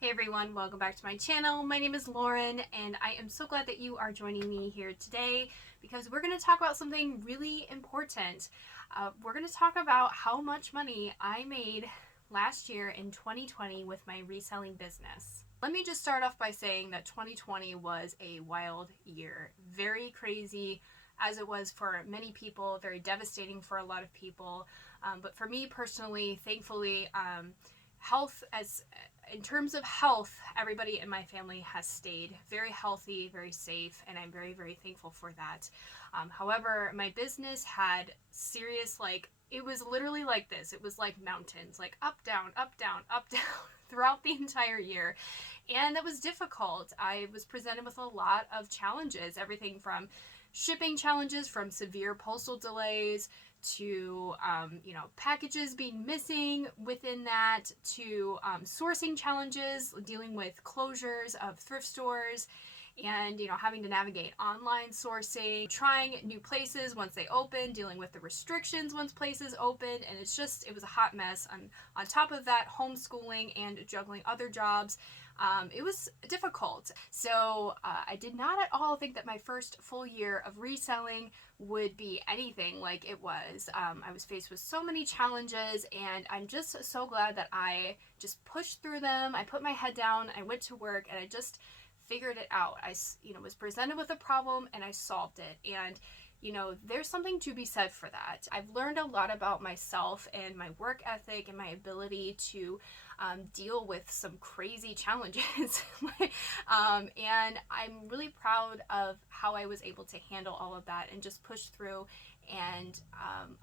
Hey everyone, welcome back to my channel. My name is Lauren and I am so glad that you are joining me here today because we're going to talk about something really important. We're going to talk about how much money I made last year in 2020 with my reselling business. Let me just start off by saying that 2020 was a wild year. Very crazy, as it was for many people, very devastating for a lot of people. But for me personally, thankfully, in terms of health, everybody in my family has stayed very healthy, very safe, and I'm very, very thankful for that. However, my business had serious, it was literally like this. It was like mountains, like up, down, up, down, up, down throughout the entire year. And that was difficult. I was presented with a lot of challenges, everything from shipping challenges, from severe postal delays, to packages being missing within that, to sourcing challenges, dealing with closures of thrift stores, and having to navigate online sourcing, trying new places once they open, dealing with the restrictions once places open, and it was a hot mess. On top of that, homeschooling and juggling other jobs. It was difficult. So I did not at all think that my first full year of reselling would be anything like it was. I was faced with so many challenges, and I'm just so glad that I just pushed through them. I put my head down, I went to work, and I just figured it out. I was presented with a problem and I solved it. And there's something to be said for that. I've learned a lot about myself and my work ethic and my ability to deal with some crazy challenges. And I'm really proud of how I was able to handle all of that and just push through and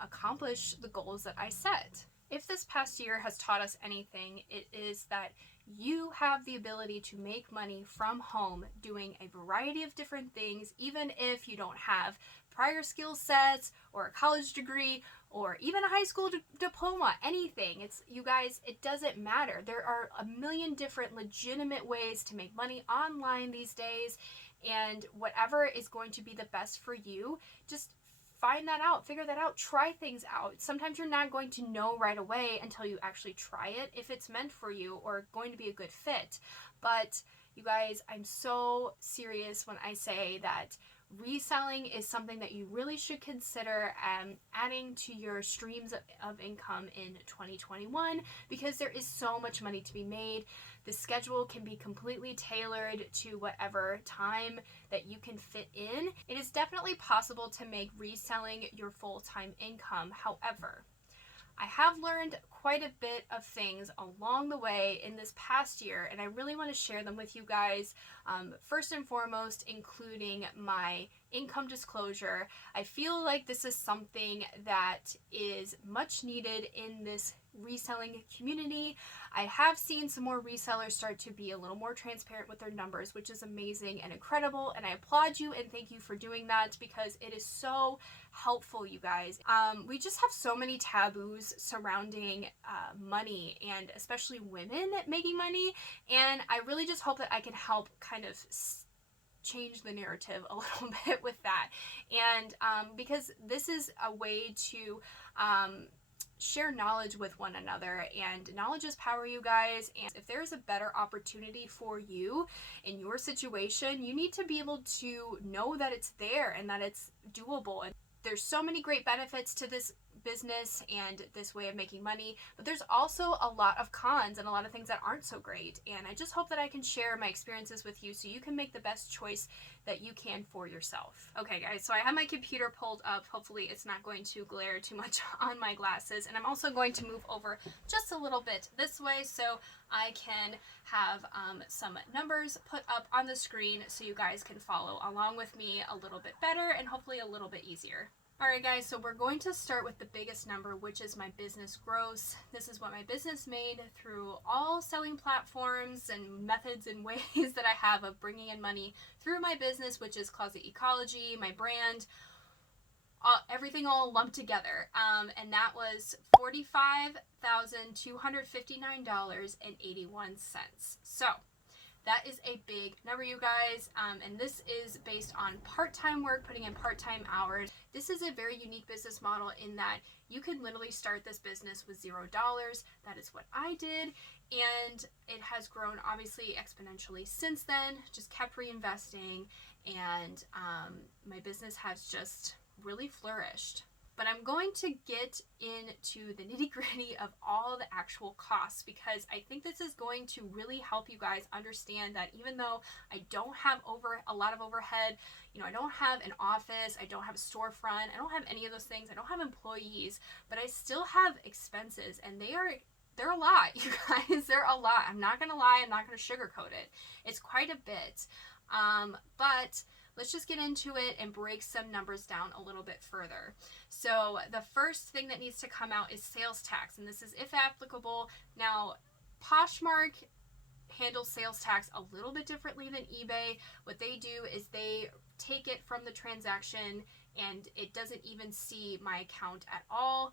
accomplish the goals that I set. If this past year has taught us anything, it is that you have the ability to make money from home doing a variety of different things, even if you don't have prior skill sets or a college degree or even a high school diploma, anything. You guys, it doesn't matter. There are a million different legitimate ways to make money online these days, and whatever is going to be the best for you, just find that out, figure that out, try things out. Sometimes you're not going to know right away until you actually try it if it's meant for you or going to be a good fit. But you guys, I'm so serious when I say that reselling is something that you really should consider adding to your streams of income in 2021, because there is so much money to be made. The schedule can be completely tailored to whatever time that you can fit in. It is definitely possible to make reselling your full-time income. However, I have learned quite a bit of things along the way in this past year, and I really want to share them with you guys. First and foremost, including my income disclosure. I feel like this is something that is much needed in this reselling community. I have seen some more resellers start to be a little more transparent with their numbers, which is amazing and incredible, and I applaud you and thank you for doing that because it is so helpful, you guys. We just have so many taboos surrounding money, and especially women making money, and I really just hope that I can help kind of change the narrative a little bit with that. And because this is a way to share knowledge with one another, and knowledge is power, you guys. And if there's a better opportunity for you in your situation, you need to be able to know that it's there and that it's doable. And there's so many great benefits to this business and this way of making money, but there's also a lot of cons and a lot of things that aren't so great. And I just hope that I can share my experiences with you so you can make the best choice that you can for yourself. Okay guys, so I have my computer pulled up. Hopefully it's not going to glare too much on my glasses, and I'm also going to move over just a little bit this way so I can have some numbers put up on the screen so you guys can follow along with me a little bit better and hopefully a little bit easier. Alright guys, so we're going to start with the biggest number, which is my business gross. This is what my business made through all selling platforms and methods and ways that I have of bringing in money through my business, which is Closet Ecology, my brand, everything all lumped together. And that was $45,259.81. So That is a big number, you guys, and this is based on part-time work, putting in part-time hours. This is a very unique business model in that you can literally start this business with $0. That is what I did, and it has grown obviously exponentially since then, just kept reinvesting, and my business has just really flourished. But I'm going to get into the nitty-gritty of all the actual costs, because I think this is going to really help you guys understand that even though I don't have a lot of overhead, I don't have an office, I don't have a storefront, I don't have any of those things, I don't have employees, but I still have expenses, and they're a lot, you guys. They're a lot. I'm not gonna lie, I'm not gonna sugarcoat it. It's quite a bit. But let's just get into it and break some numbers down a little bit further. So the first thing that needs to come out is sales tax, and this is if applicable. Now, Poshmark handles sales tax a little bit differently than eBay. What they do is they take it from the transaction, and it doesn't even see my account at all.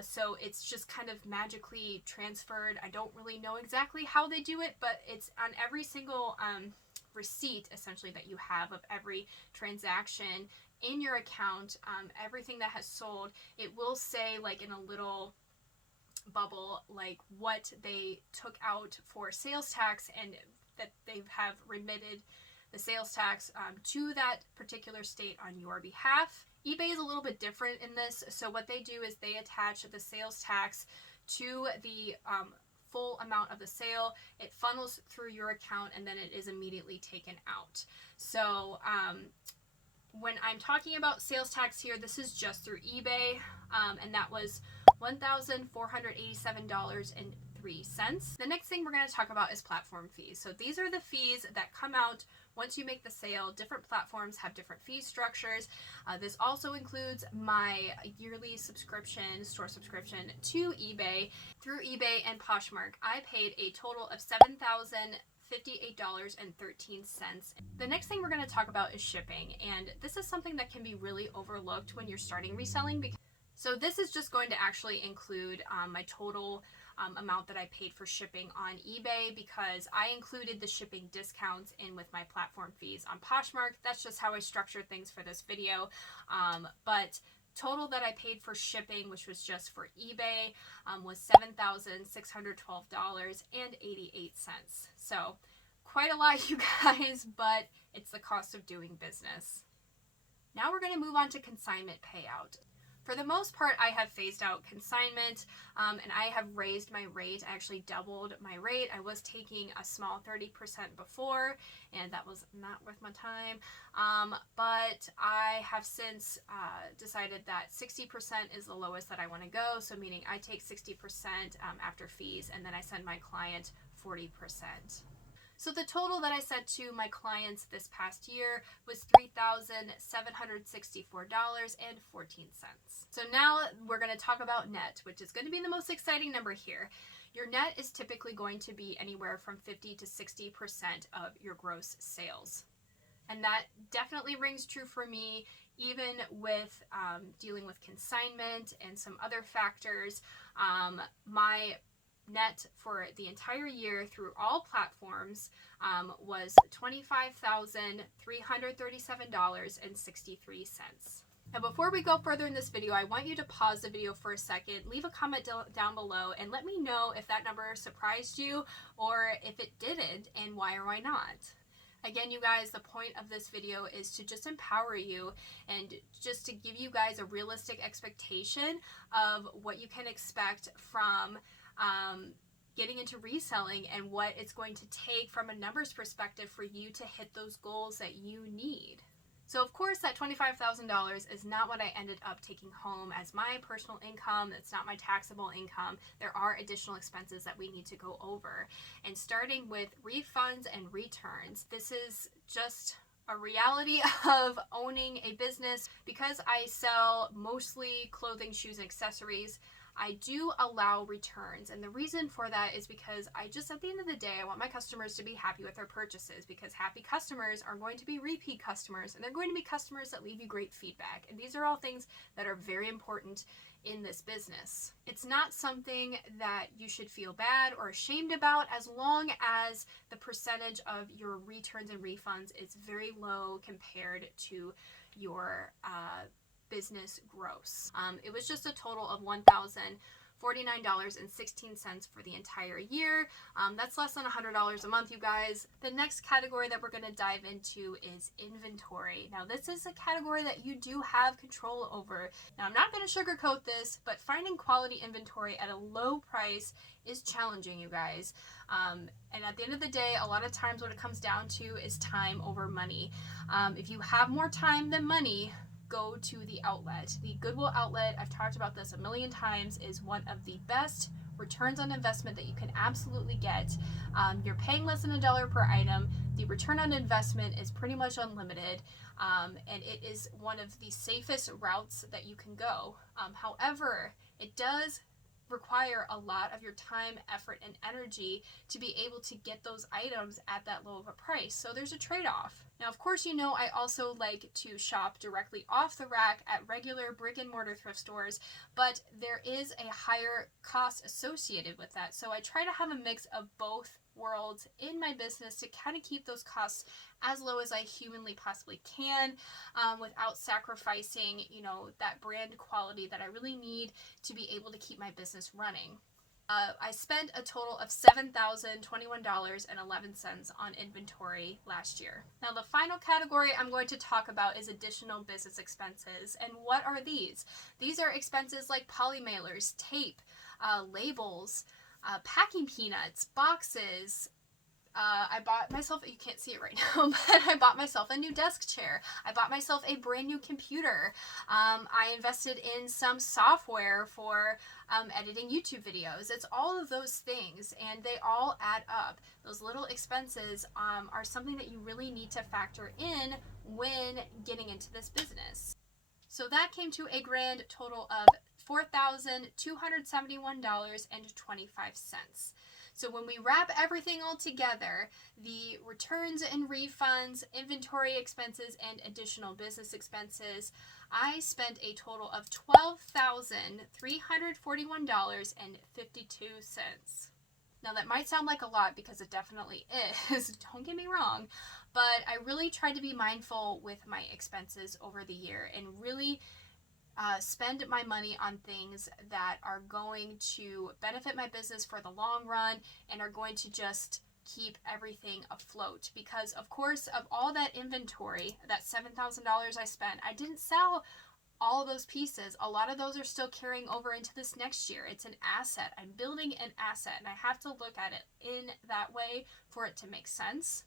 So it's just kind of magically transferred. I don't really know exactly how they do it, but it's on every single receipt essentially that you have of every transaction in your account, everything that has sold, it will say like in a little bubble like what they took out for sales tax, and that they have remitted the sales tax to that particular state on your behalf. eBay is a little bit different in this. So what they do is they attach the sales tax to the full amount of the sale. It funnels through your account, and then it is immediately taken out. So when I'm talking about sales tax here, this is just through eBay, and that was $1,487.03. The next thing we're going to talk about is platform fees. So these are the fees that come out once you make the sale. Different platforms have different fee structures. This also includes my yearly subscription, store subscription to eBay. Through eBay and Poshmark, I paid a total of $7,058.13. The next thing we're going to talk about is shipping, and this is something that can be really overlooked when you're starting reselling. So this is just going to actually include my total amount that I paid for shipping on eBay, because I included the shipping discounts in with my platform fees on Poshmark. That's just how I structured things for this video. But total that I paid for shipping, which was just for eBay, was $7,612.88. So quite a lot, you guys, but it's the cost of doing business. Now we're going to move on to consignment payout. For the most part, I have phased out consignment, and I have raised my rate. I actually doubled my rate. I was taking a small 30% before, and that was not worth my time. But I have since decided that 60% is the lowest that I want to go. So meaning I take 60% after fees, and then I send my client 40%. So the total that I sent to my clients this past year was $3,764.14. So now we're going to talk about net, which is going to be the most exciting number here. Your net is typically going to be anywhere from 50 to 60% of your gross sales. And that definitely rings true for me, even with dealing with consignment and some other factors. My net for the entire year through all platforms was $25,337.63. Now, before we go further in this video, I want you to pause the video for a second, leave a comment down below, and let me know if that number surprised you or if it didn't, and why or why not. Again, you guys, the point of this video is to just empower you and just to give you guys a realistic expectation of what you can expect from getting into reselling, and what it's going to take from a numbers perspective for you to hit those goals that you need. So of course that $25,000 is not what I ended up taking home as my personal income. It's not my taxable income. There are additional expenses that we need to go over. And starting with refunds and returns, this is just a reality of owning a business. Because I sell mostly clothing, shoes, and accessories, I do allow returns, and the reason for that is because I just, at the end of the day, I want my customers to be happy with their purchases, because happy customers are going to be repeat customers, and they're going to be customers that leave you great feedback. And these are all things that are very important in this business. It's not something that you should feel bad or ashamed about, as long as the percentage of your returns and refunds is very low compared to your business gross. It was just a total of $1,049.16 for the entire year. That's less than $100 a month, you guys. The next category that we're going to dive into is inventory. Now, this is a category that you do have control over. Now, I'm not going to sugarcoat this, but finding quality inventory at a low price is challenging, you guys. And at the end of the day, a lot of times what it comes down to is time over money. If you have more time than money, go to the outlet. The Goodwill outlet, I've talked about this a million times, is one of the best returns on investment that you can absolutely get. You're paying less than $1 per item. The return on investment is pretty much unlimited, and it is one of the safest routes that you can go. However, it does require a lot of your time, effort, and energy to be able to get those items at that low of a price. So there's a trade-off. Now, of course, you know I also like to shop directly off the rack at regular brick and mortar thrift stores, but there is a higher cost associated with that. So I try to have a mix of both worlds in my business to kind of keep those costs as low as I humanly possibly can, without sacrificing, that brand quality that I really need to be able to keep my business running. I spent a total of $7,021.11 on inventory last year. Now, the final category I'm going to talk about is additional business expenses. And what are these? These are expenses like poly mailers, tape, labels, packing peanuts, boxes. I bought myself, you can't see it right now, but I bought myself a new desk chair. I bought myself a brand new computer. I invested in some software for editing YouTube videos. It's all of those things, and they all add up. Those little expenses are something that you really need to factor in when getting into this business. So that came to a grand total of $4,271.25. So when we wrap everything all together, the returns and refunds, inventory expenses, and additional business expenses, I spent a total of $12,341.52. Now, that might sound like a lot, because it definitely is, don't get me wrong, but I really tried to be mindful with my expenses over the year and really spend my money on things that are going to benefit my business for the long run and are going to just keep everything afloat. Because, of course, of all that inventory, that $7,000 I spent, I didn't sell all of those pieces. A lot of those are still carrying over into this next year. It's an asset. I'm building an asset, and I have to look at it in that way for it to make sense.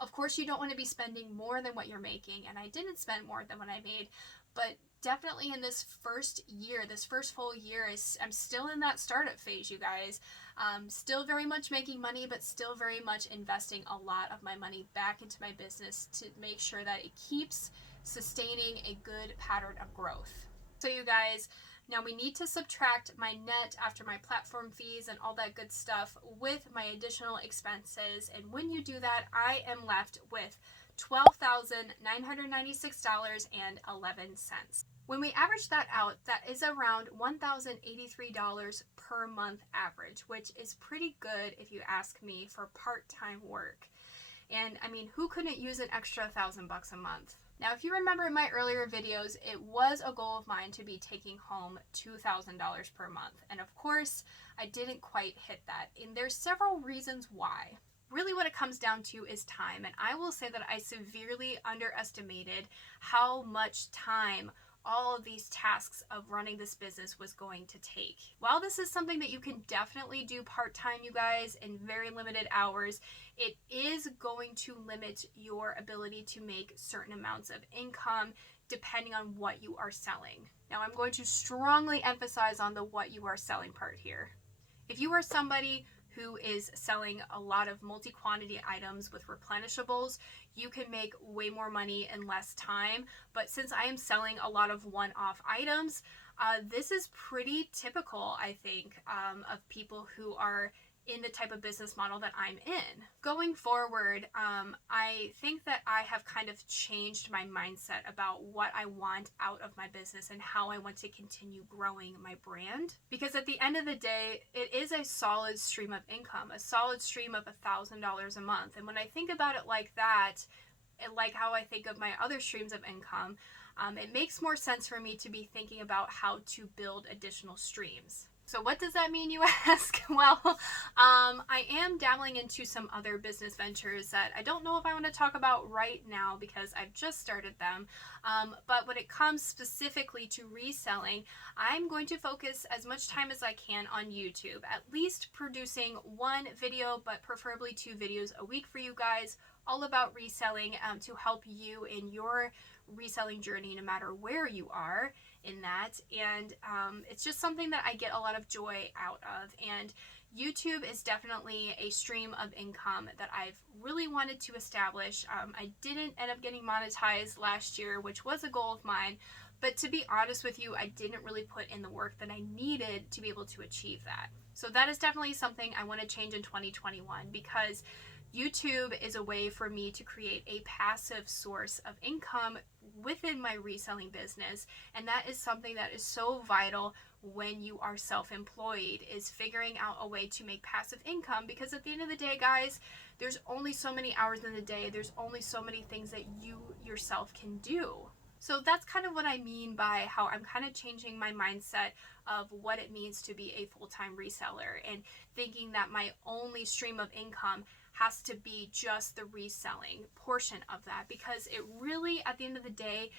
Of course, you don't want to be spending more than what you're making, and I didn't spend more than what I made, but definitely in this first year, this first full year, I'm still in that startup phase, you guys. Still very much making money, but still very much investing a lot of my money back into my business to make sure that it keeps sustaining a good pattern of growth. So you guys, now we need to subtract my net after my platform fees and all that good stuff with my additional expenses. And when you do that, I am left with $12,996.11. When we average that out, that is around $1,083 per month average, which is pretty good if you ask me for part-time work. And I mean, who couldn't use an extra $1,000 a month? Now, if you remember in my earlier videos, it was a goal of mine to be taking home $2,000 per month. And of course, I didn't quite hit that. And there's several reasons why. Really what it comes down to is time. And I will say that I severely underestimated how much time all of these tasks of running this business was going to take. While this is something that you can definitely do part-time, you guys, in very limited hours, it is going to limit your ability to make certain amounts of income depending on what you are selling. Now, I'm going to strongly emphasize on the what you are selling part here. If you are somebody who is selling a lot of multi-quantity items with replenishables, you can make way more money in less time. But since I am selling a lot of one-off items, this is pretty typical, I think, of people who are in the type of business model that I'm in. Going forward, I think that I have kind of changed my mindset about what I want out of my business and how I want to continue growing my brand. Because at the end of the day, it is a solid stream of income, a solid stream of $1,000 a month. And when I think about it like that, like how I think of my other streams of income, it makes more sense for me to be thinking about how to build additional streams. So what does that mean, you ask? Well, I am dabbling into some other business ventures that I don't know if I want to talk about right now because I've just started them. But when it comes specifically to reselling, I'm going to focus as much time as I can on YouTube, at least producing one video, but preferably 2 videos a week for you guys, all about reselling, to help you in your reselling journey, no matter where you are in that. And it's just something that I get a lot of joy out of. And YouTube is definitely a stream of income that I've really wanted to establish. I didn't end up getting monetized last year, which was a goal of mine. But to be honest with you, I didn't really put in the work that I needed to be able to achieve that. So that is definitely something I want to change in 2021, because YouTube is a way for me to create a passive source of income within my reselling business. And that is something that is so vital when you are self-employed, is figuring out a way to make passive income. Because at the end of the day, guys, there's only so many hours in the day. There's only so many things that you yourself can do. So that's kind of what I mean by how I'm kind of changing my mindset of what it means to be a full-time reseller, and thinking that my only stream of income has to be just the reselling portion of that. Because it really, at the end of the day,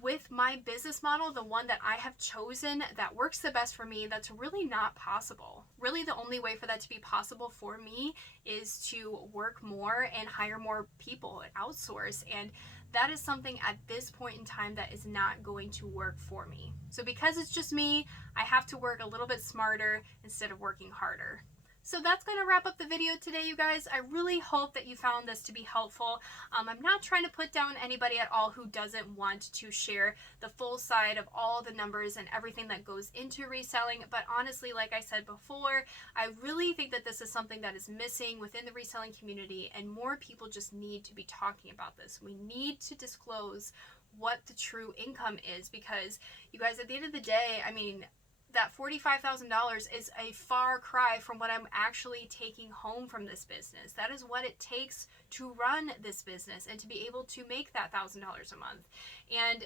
with my business model, the one that I have chosen that works the best for me, that's really not possible. Really, the only way for that to be possible for me is to work more and hire more people and outsource. And that is something at this point in time that is not going to work for me. So because it's just me, I have to work a little bit smarter instead of working harder. So that's going to wrap up the video today, you guys. I really hope that you found this to be helpful. I'm not trying to put down anybody at all who doesn't want to share the full side of all the numbers and everything that goes into reselling. But honestly, like I said before, I really think that this is something that is missing within the reselling community, and more people just need to be talking about this. We need to disclose what the true income is, because you guys, at the end of the day, I mean, that $45,000 is a far cry from what I'm actually taking home from this business. That is what it takes to run this business and to be able to make that $1,000 a month. And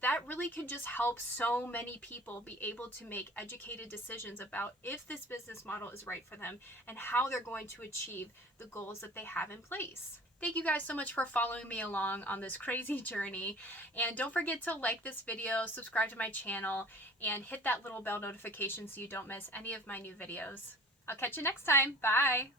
that really can just help so many people be able to make educated decisions about if this business model is right for them and how they're going to achieve the goals that they have in place. Thank you guys so much for following me along on this crazy journey. And don't forget to like this video, subscribe to my channel, and hit that little bell notification so you don't miss any of my new videos. I'll catch you next time. Bye!